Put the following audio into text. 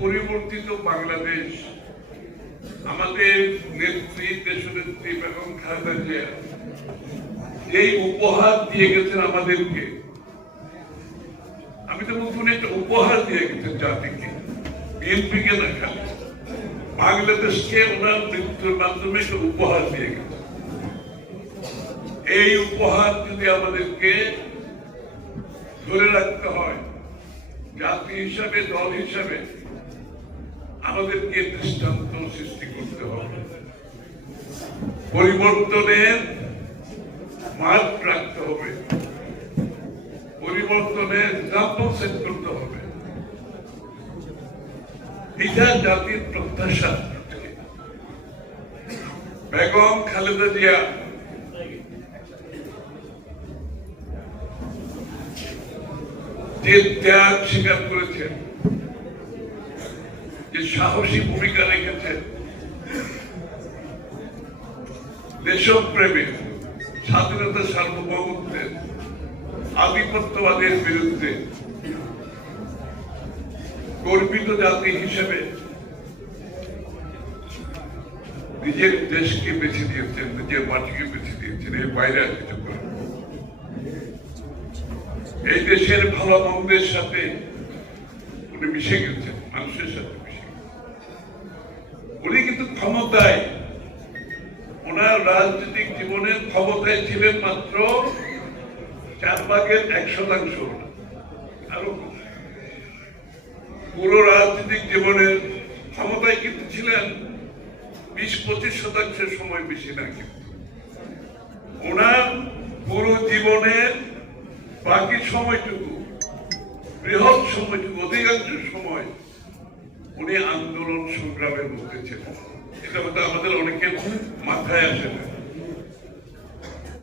পরিবর্তিত বাংলাদেশ আমাদের নেত্রী দেশনেত্রী বেগম খালেদা জিয়া যেই উপহার দিয়ে গেছেন আমাদেরকে, আমি তো বলছি একটা উপহার দিয়ে গেছেন জাতিকে, বিএনপিকে না খালি বাংলাদেশকে ওনার মৃত্যুর মাধ্যমে একটা উপহার দিয়ে গেছেন। এই উপহার যদি আমাদেরকে ধরে রাখতে হয়, জাতি হিসাবে দল হিসাবে আমাদেরকে দৃষ্টান্ত সৃষ্টি করতে হবে, পরিবর্তনের মার্গ রাখতে হবে, পরিবর্তনের এক্সাম্পল সেট করতে হবে। এটা জাতির প্রত্যাশা। বেগম খালেদা জিয়া যে ত্যাগ স্বীকার করেছেন, যে সাহসী ভূমিকা রেখেছেন, দেশপ্রেমে, স্বাধীনতা, সার্বভৌমত্বের, আধিপত্যবাদের বিরুদ্ধে গর্বিত জাতি হিসেবে নিজের দেশকে বেছে দিয়েছেন, নিজের মাটিকে বেছে দিয়েছেন, এর বাইরে আর কিছু করেন। এই দেশের ভালো মন্দের সাথে উনি মিশে গেছেন, মানুষের সাথে মিশে গেছেন। উনি কিন্তু ক্ষমতায়, ওনার রাজনৈতিক জীবনের ক্ষমতায় ছিলেন মাত্র 4/1% আরো পুরো রাজনৈতিক জীবনের ক্ষমতায় কিন্তু ছিলেন 20-25% সময়, বেশি না। কিন্তু ওনার পুরো জীবনের বাকি সময়টুকু, বৃহৎ সময়টুকু, অধিকাংশ সময় উনি আন্দোলন সংগ্রামের মধ্যে ছিলেন। এটা আমাদের অনেকের মাথায় আসে না।